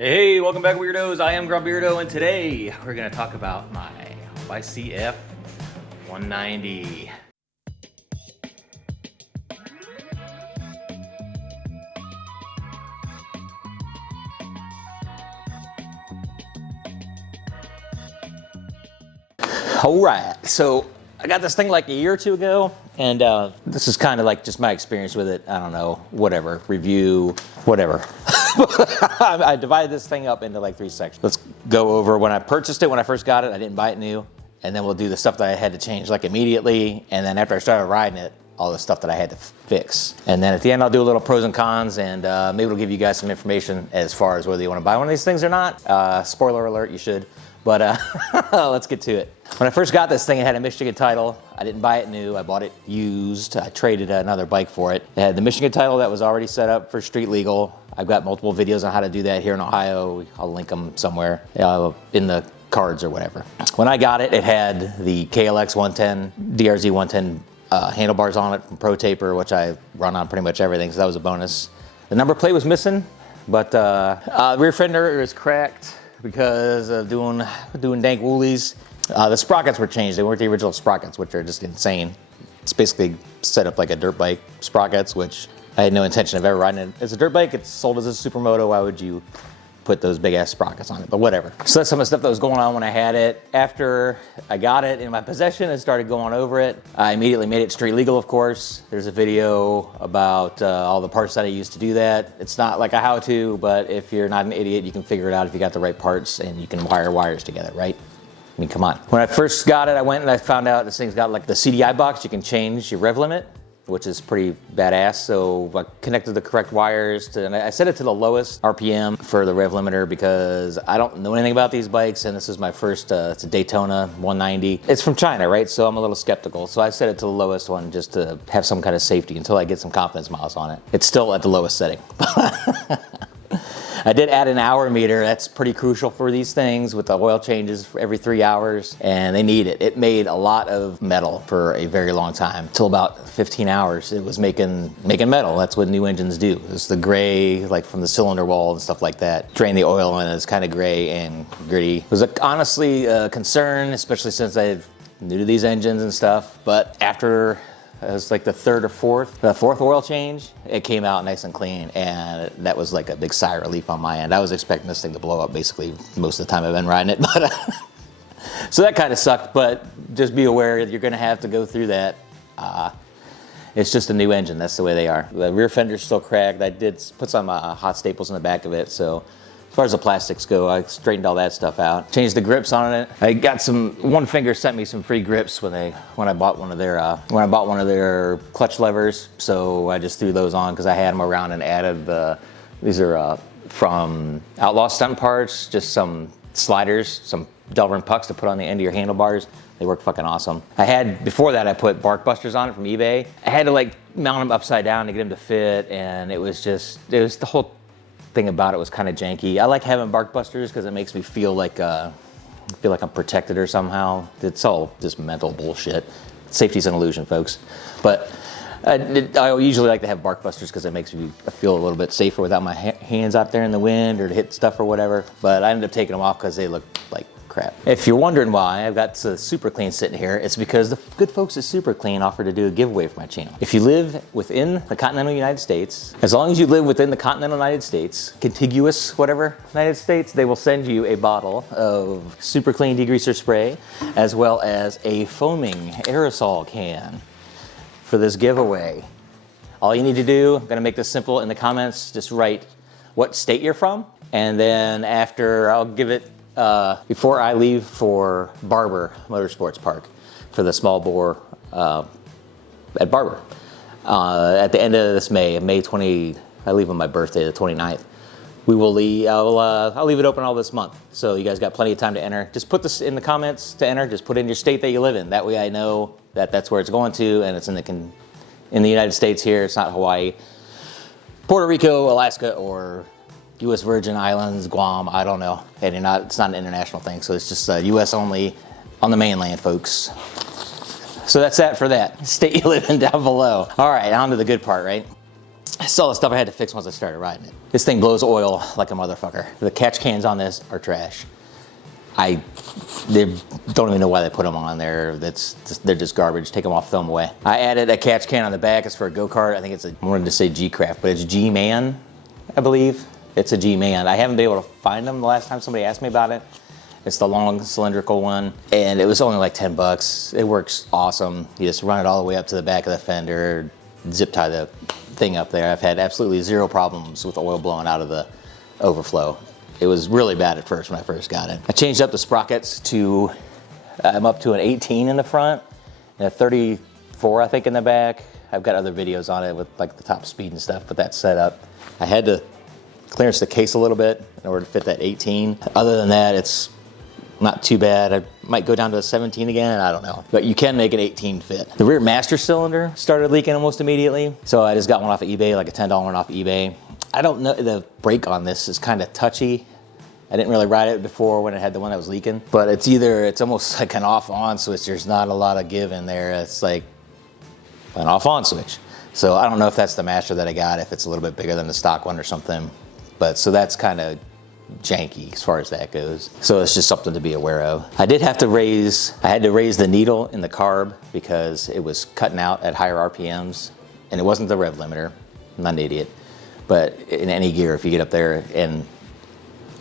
Hey, welcome back, Weirdos. I am GromBeardo, and today we're going to talk about my YCF 190. All right, so I got this thing like a year or two ago, and this is kind of like just my experience with it. I don't know, whatever, review, whatever. I divided this thing up into like 3 sections. Let's go over when I purchased it. When I first got it, I didn't buy it new. And then we'll do the stuff that I had to change like immediately. And then after I started riding it, all the stuff that I had to fix. And then at the end, I'll do a little pros and cons, and maybe it'll give you guys some information as far as whether you want to buy one of these things or not. Spoiler alert, you should. But let's get to it. When I first got this thing, it had a Michigan title. I didn't buy it new, I bought it used. I traded another bike for it. It had the Michigan title that was already set up for street legal. I've got multiple videos on how to do that here in Ohio. I'll link them somewhere in the cards or whatever. When I got it, it had the KLX 110, DRZ 110 handlebars on it from Pro Taper, which I run on pretty much everything, so that was a bonus. The number plate was missing, but the rear fender is cracked because of doing dank woolies. The sprockets were changed. They weren't the original sprockets, which are just insane. It's basically set up like a dirt bike sprockets, which I had no intention of ever riding it. It's a dirt bike, it's sold as a Supermoto. Why would you put those big ass sprockets on it? But whatever. So that's some of the stuff that was going on when I had it. After I got it in my possession and started going over it, I immediately made it street legal, of course. There's a video about all the parts that I used to do that. It's not like a how-to, but if you're not an idiot, you can figure it out if you got the right parts and you can wire wires together, right? I mean, come on. When I first got it, I went and I found out this thing's got like the CDI box. You can change your rev limit, which is pretty badass. So I connected the correct wires and I set it to the lowest RPM for the rev limiter because I don't know anything about these bikes, and this is my first, it's a Daytona 190. It's from China, right? So I'm a little skeptical. So I set it to the lowest one just to have some kind of safety until I get some confidence miles on it. It's still at the lowest setting. I did add an hour meter. That's pretty crucial for these things with the oil changes for every 3 hours, and they need it. It made a lot of metal for a very long time, till about 15 hours. It was making metal. That's what new engines do. It's the gray, like from the cylinder wall and stuff like that. Drain the oil and it's kind of gray and gritty. It was honestly a concern, especially since I'm new to these engines and stuff. But after it was like the fourth oil change, it came out nice and clean, and that was like a big sigh of relief on my end. I was expecting this thing to blow up basically most of the time I've been riding it, but so that kind of sucked, but just be aware you're gonna have to go through that. It's just a new engine, that's the way they are. The rear fender's still cracked. I did put some hot staples in the back of it, so as far as the plastics go, I straightened all that stuff out. Changed the grips on it. I got One Finger sent me some free grips when I bought one of their clutch levers. So I just threw those on because I had them around and added these are from Outlaw Stunt Parts, just some sliders, some Delrin pucks to put on the end of your handlebars. They work fucking awesome. Before that, I put bark busters on it from eBay. I had to like mount them upside down to get them to fit, and it was the whole thing about it was kind of janky. I like having bark busters because it makes me feel like I'm protected or somehow. It's all just mental bullshit. Safety's an illusion, folks. But I usually like to have bark busters because it makes me feel a little bit safer without my hands out there in the wind or to hit stuff or whatever. But I ended up taking them off because they look like crap. If you're wondering why I've got SuperClean sitting here, it's because the good folks at SuperClean offer to do a giveaway for my channel. If you live within the continental United States, as long as you live within the continental United States, contiguous whatever United States, they will send you a bottle of SuperClean degreaser spray, as well as a foaming aerosol can for this giveaway. All you need to do, I'm gonna make this simple in the comments, just write what state you're from, and then after I'll give it before I leave for Barber Motorsports Park for the small bore at Barber. At the end of this May 20, I leave on my birthday, the 29th. We will leave, I'll leave it open all this month. So you guys got plenty of time to enter. Just put this in the comments to enter. Just put in your state that you live in. That way I know that that's where it's going to, and it's in the United States here. It's not Hawaii, Puerto Rico, Alaska, or U.S. Virgin Islands, Guam, I don't know. And it's not an international thing, so it's just U.S. only on the mainland, folks. So that's that for that. State you live in down below. All right, on to the good part, right? That's all the stuff I had to fix once I started riding it. This thing blows oil like a motherfucker. The catch cans on this are trash. They don't even know why they put them on there. They're just garbage. Take them off, throw them away. I added a catch can on the back. It's for a go-kart. I think it's I wanted to say G-Craft, but it's G-Man, I believe. It's a G-Man. I haven't been able to find them the last time somebody asked me about it. It's the long cylindrical one, and it was only like 10 bucks. It works awesome. You just run it all the way up to the back of the fender, zip tie the thing up there. I've had absolutely zero problems with oil blowing out of the overflow. It was really bad at first when I first got it. I changed up the sprockets to, I'm up to an 18 in the front and a 34, I think, in the back. I've got other videos on it with like the top speed and stuff, but that's set up. I had to clearance the case a little bit in order to fit that 18. Other than that, it's not too bad. I might go down to a 17 again, I don't know. But you can make an 18 fit. The rear master cylinder started leaking almost immediately. So I just got one off of eBay, like a $10 one off of eBay. I don't know, the brake on this is kind of touchy. I didn't really ride it before when it had the one that was leaking, but it's almost like an off-on switch. There's not a lot of give in there. It's like an off-on switch. So I don't know if that's the master that I got, if it's a little bit bigger than the stock one or something. But so that's kind of janky as far as that goes. So it's just something to be aware of. I had to raise the needle in the carb because it was cutting out at higher RPMs, and it wasn't the rev limiter. I'm not an idiot. But in any gear, if you get up there and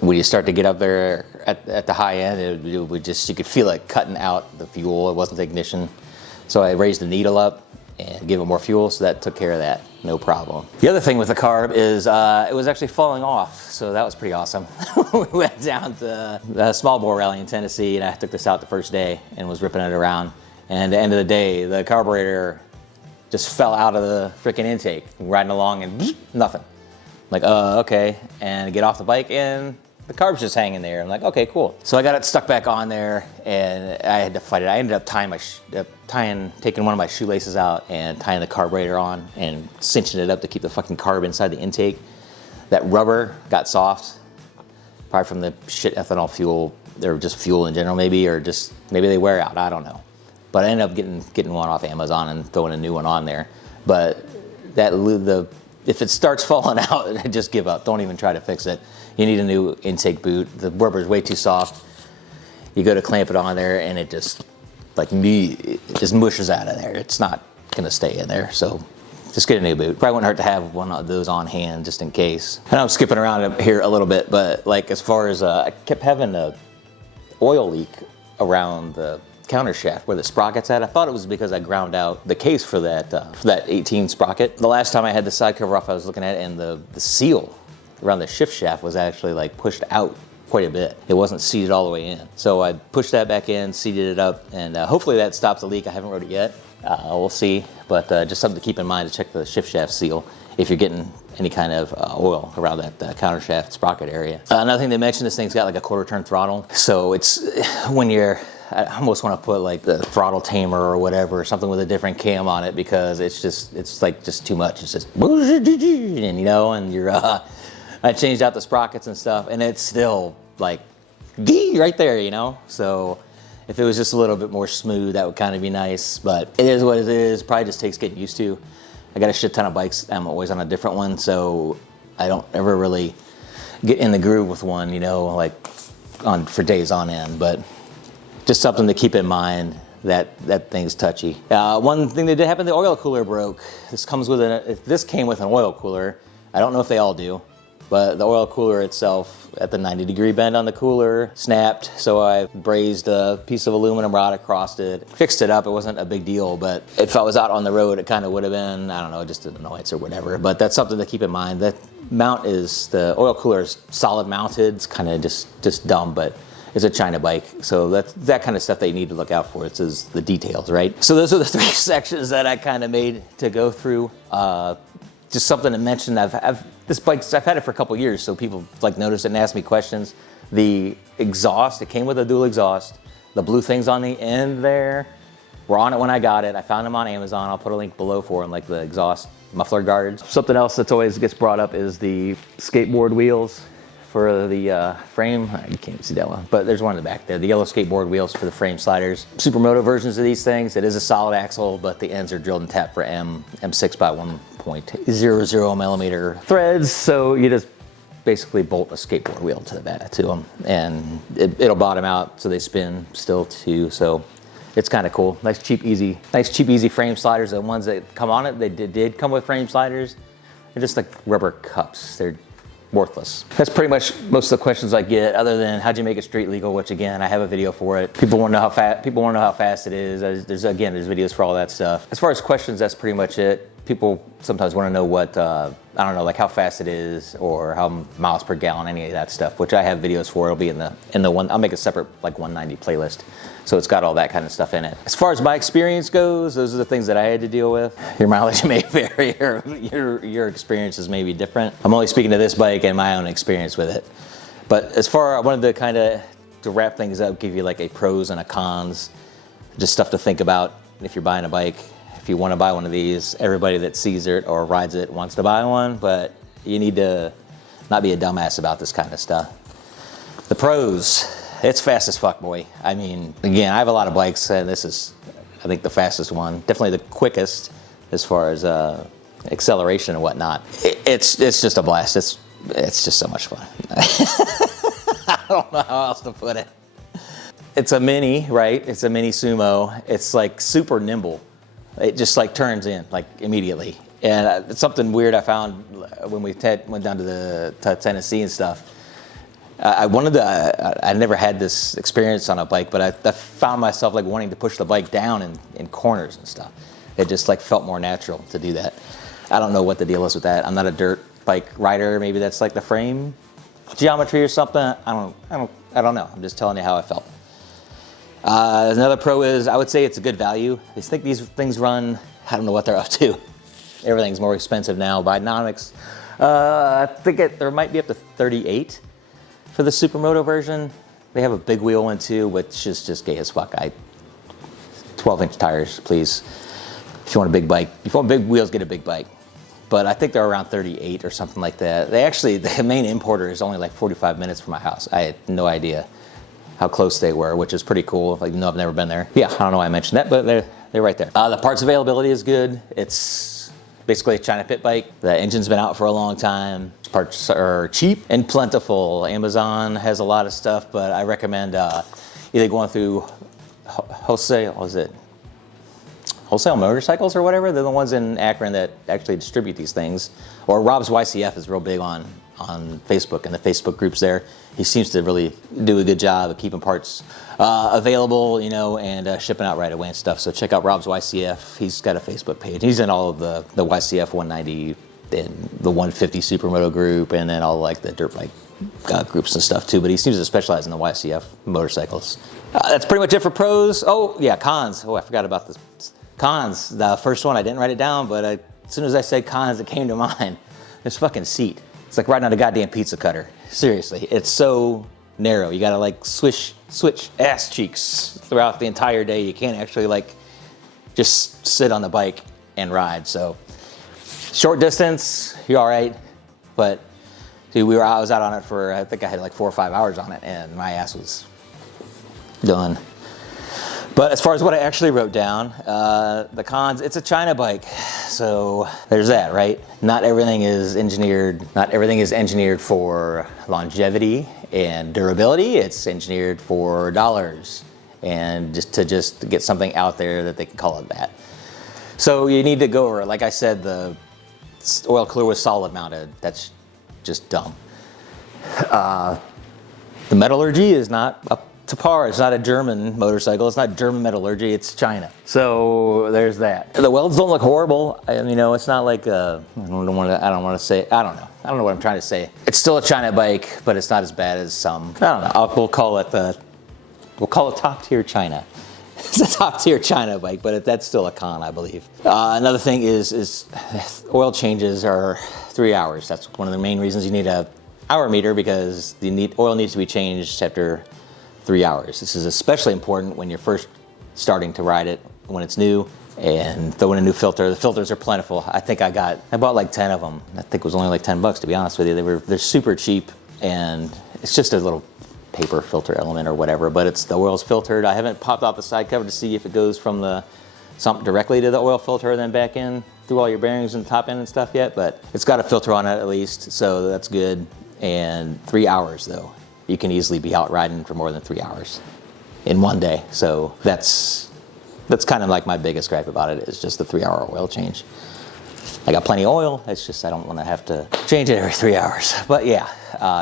when you start to get up there at the high end, it would just, you could feel it cutting out the fuel. It wasn't the ignition. So I raised the needle up and give it more fuel, so that took care of that, no problem. The other thing with the carb is it was actually falling off, so that was pretty awesome. We went down to a small bore rally in Tennessee, and I took this out the first day and was ripping it around. And at the end of the day, the carburetor just fell out of the freaking intake, riding along and nothing. I'm like, okay, and get off the bike and the carb's just hanging there. I'm like, okay, cool. So I got it stuck back on there and I had to fight it. I ended up taking one of my shoelaces out and tying the carburetor on and cinching it up to keep the fucking carb inside the intake. That rubber got soft, probably from the shit ethanol fuel, or just fuel in general maybe, or just maybe they wear out, I don't know. But I ended up getting one off Amazon and throwing a new one on there. But if it starts falling out, just give up. Don't even try to fix it. You need a new intake boot. The rubber is way too soft. You go to clamp it on there and it just, it just mushes out of there. It's not gonna stay in there, so just get a new boot. Probably wouldn't hurt to have one of those on hand just in case. I know I'm skipping around here a little bit, but like as far as, I kept having a oil leak around the counter shaft where the sprocket's at. I thought it was because I ground out the case for that 18 sprocket. The last time I had the side cover off, I was looking at it, and the seal around the shift shaft was actually like pushed out quite a bit. It wasn't seated all the way in. So I pushed that back in, seated it up, and hopefully that stops the leak. I haven't rode it yet. We'll see, but just something to keep in mind to check the shift shaft seal if you're getting any kind of oil around that counter shaft sprocket area. Another thing they mentioned, this thing's got like a quarter turn throttle. So it's when I almost want to put like the throttle tamer or whatever, or something with a different cam on it, because it's like just too much. It's just, and you're, I changed out the sprockets and stuff, and it's still like, right there, So if it was just a little bit more smooth, that would kind of be nice, but it is what it is. Probably just takes getting used to. I got a shit ton of bikes. I'm always on a different one, so I don't ever really get in the groove with one, for days on end, but just something to keep in mind. That thing's touchy. One thing that did happen, the oil cooler broke. This came with an oil cooler. I don't know if they all do, but the oil cooler itself, at the 90-degree bend on the cooler, snapped. So I brazed a piece of aluminum rod across it, fixed it up. It wasn't a big deal, but if I was out on the road, it kind of would have been, I don't know, just an annoyance or whatever. But that's something to keep in mind. The oil cooler is solid mounted. It's kind of just dumb, but it's a China bike. So that's that kind of stuff that you need to look out for. It's the details, right? So those are the 3 sections that I kind of made to go through. Just something to mention, this bike, I've had it for a couple years, so people notice it and ask me questions. The exhaust, it came with a dual exhaust. The blue things on the end there were on it when I got it. I found them on Amazon. I'll put a link below for them, like the exhaust muffler guards. Something else that's always gets brought up is the skateboard wheels for the frame. You can't see that one, but there's one in the back there. The yellow skateboard wheels for the frame sliders. Supermoto versions of these things. It is a solid axle, but the ends are drilled and tapped for M6 by 1.00 millimeter threads. So you just basically bolt a skateboard wheel to the back to them, and it'll bottom out so they spin still too. So it's kind of cool. Nice cheap easy frame sliders. The ones that come on it, they did come with frame sliders. They're just like rubber cups. They're worthless. That's pretty much most of the questions I get, other than how'd you make it street legal, which again, I have a video for it. People want to know how fast it is. There's videos for all that stuff. As far as questions, that's pretty much it. People sometimes want to know what, I don't know, like how fast it is or how miles per gallon, any of that stuff, which I have videos for. It'll be in the one, I'll make a separate like 190 playlist. So it's got all that kind of stuff in it. As far as my experience goes, those are the things that I had to deal with. Your mileage may vary, your experiences may be different. I'm only speaking to this bike and my own experience with it. But as far, I wanted to wrap things up, give you like a pros and a cons, just stuff to think about if you're buying a bike. If you want to buy one of these, everybody that sees it or rides it wants to buy one, but you need to not be a dumbass about this kind of stuff. The pros, it's fast as fuck, boy. I mean, again, I have a lot of bikes, and this is, I think, the fastest one. Definitely the quickest as far as acceleration and whatnot. It's just a blast. It's just so much fun. I don't know how else to put it. It's a mini, right? It's a mini sumo. It's like super nimble. It just like turns in like immediately. And it's something weird I found when we went down to Tennessee and stuff. I never had this experience on a bike, but I found myself like wanting to push the bike down in corners and stuff. It just like felt more natural to do that. I don't know what the deal is with that. I'm not a dirt bike rider. Maybe that's like the frame geometry or something. I don't know. I'm just telling you how I felt. Another pro is, I would say it's a good value. I think these things run, I don't know what they're up to. Everything's more expensive now. Binomics, I think there might be up to 38 for the Supermoto version. They have a big wheel one too, which is just gay as fuck. 12-inch tires, please. If you want a big bike, if you want big wheels, get a big bike. But I think they're around 38 or something like that. The main importer is only like 45 minutes from my house. I had no idea how close they were, which is pretty cool. Like, no, I've never been there. Yeah, I don't know why I mentioned that, but they're right there. The parts availability is good. It's basically a China pit bike. The engine's been out for a long time. Parts are cheap and plentiful. Amazon has a lot of stuff, but I recommend either going through wholesale motorcycles or whatever. They're the ones in Akron that actually distribute these things. Or Rob's YCF is real big on Facebook and the Facebook groups there. He seems to really do a good job of keeping parts available, you know, and shipping out right away and stuff. So check out Rob's YCF. He's got a Facebook page. He's in all of the YCF 190 and the 150 Supermoto group, and then all like the dirt bike groups and stuff too. But he seems to specialize in the YCF motorcycles. That's pretty much it for pros. Oh yeah, cons. Oh, I forgot about this. Cons. The first one, I didn't write it down, but as soon as I said cons, it came to mind. This fucking seat. It's like riding on a goddamn pizza cutter. Seriously, it's so narrow. You gotta like switch ass cheeks throughout the entire day. You can't actually like just sit on the bike and ride. So short distance, you're all right. But dude, I was out on it for, I think I had like 4 or 5 hours on it, and my ass was done. But as far as what I actually wrote down, the cons, it's a China bike. So there's that, right? Not everything is engineered for longevity and durability. It's engineered for dollars and just to get something out there that they can call it that. So you need to go over, like I said, the oil cooler was solid mounted. That's just dumb. The metallurgy is not up to par. It's not a German motorcycle. It's not German metallurgy. It's China. So there's that. The welds don't look horrible. You know, it's not like I don't know what I'm trying to say. It's still a China bike, but it's not as bad as some. I don't know. We'll call it top tier China. It's a top tier China bike, but that's still a con, I believe. Another thing is oil changes are 3 hours. That's one of the main reasons you need a hour meter, because oil needs to be changed after 3 hours. This is especially important when you're first starting to ride it, when it's new, and throw in a new filter. The filters are plentiful. I think I bought like 10 of them. I think it was only like $10, to be honest with you. They're super cheap, and it's just a little paper filter element or whatever, but it's the oil's filtered. I haven't popped off the side cover to see if it goes from the sump directly to the oil filter and then back in through all your bearings and top end and stuff yet, but it's got a filter on it at least, so that's good. And 3 hours though. You can easily be out riding for more than 3 hours in one day. So that's kind of like my biggest gripe about it, is just the 3 hour oil change. I got plenty of oil, it's just I don't want to have to change it every 3 hours. But yeah,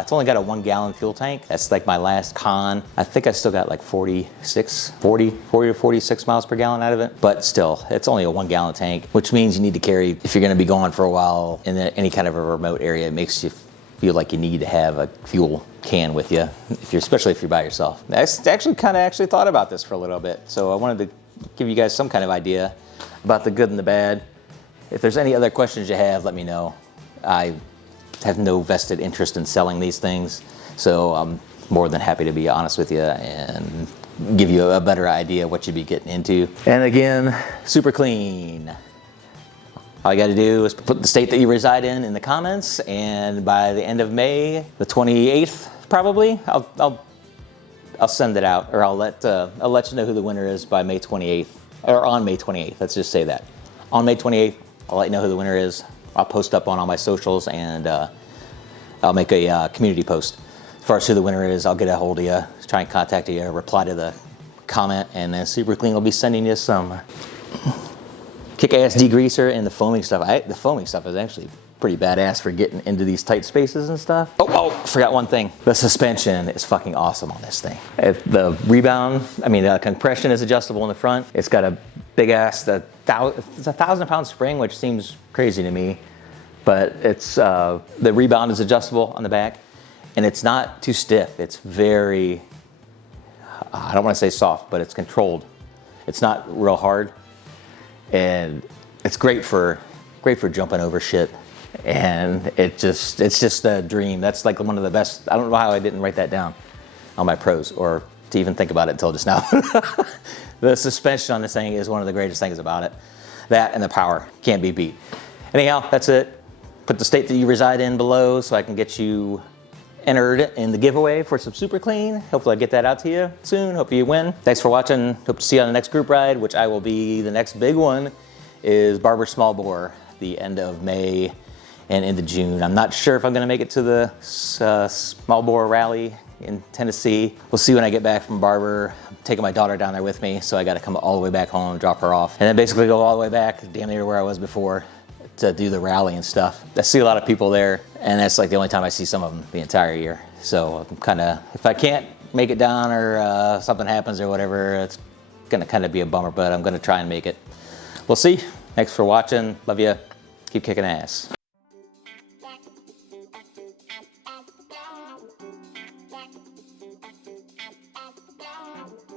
it's only got a 1 gallon fuel tank. That's like my last con. I think I still got like 40 to 46 miles per gallon out of it. But still, it's only a 1 gallon tank, which means you need to carry, if you're going to be going for a while in any kind of a remote area, it makes you feel like you need to have a fuel can with you, especially if you're by yourself. I actually thought about this for a little bit, so I wanted to give you guys some kind of idea about the good and the bad. If there's any other questions you have, let me know. I have no vested interest in selling these things, so I'm more than happy to be honest with you and give you a better idea what you'd be getting into. And again, super clean. All you got to do is put the state that you reside in the comments, and by the end of May, the 28th probably, I'll send it out, or I'll let you know who the winner is by May 28th, or on May 28th. Let's just say that. On May 28th, I'll let you know who the winner is. I'll post up on all my socials, and I'll make a community post. As far as who the winner is, I'll get a hold of you, try and contact you, reply to the comment, and then Super Clean will be sending you some kick-ass degreaser and the foaming stuff. The foaming stuff is actually pretty badass for getting into these tight spaces and stuff. Oh, forgot one thing. The suspension is fucking awesome on this thing. The rebound, the compression is adjustable in the front. It's got a big ass, it's a 1,000-pound spring, which seems crazy to me, but it's the rebound is adjustable on the back, and it's not too stiff. It's very, I don't want to say soft, but it's controlled. It's not real hard, and it's great for jumping over shit. And it's just a dream. That's like one of the best. I don't know how I didn't write that down on my pros, or to even think about it until just now. The suspension on this thing is one of the greatest things about it. That and the power can't be beat. Anyhow, that's it. Put the state that you reside in below so I can get you entered in the giveaway for some Super Clean. Hopefully I get that out to you soon. Hope you win. Thanks for watching. Hope to see you on the next group ride, which I will be, the next big one is Barber Small Bore, the end of May and into June. I'm not sure if I'm gonna make it to the small bore rally in Tennessee. We'll see when I get back from Barber. I'm taking my daughter down there with me, so I gotta come all the way back home, drop her off, and then basically go all the way back, damn near where I was before, to do the rally and stuff. I see a lot of people there, and that's like the only time I see some of them the entire year. So I'm kinda, if I can't make it down or something happens or whatever, it's gonna kinda be a bummer, but I'm gonna try and make it. We'll see. Thanks for watching. Love you. Keep kicking ass. Wow.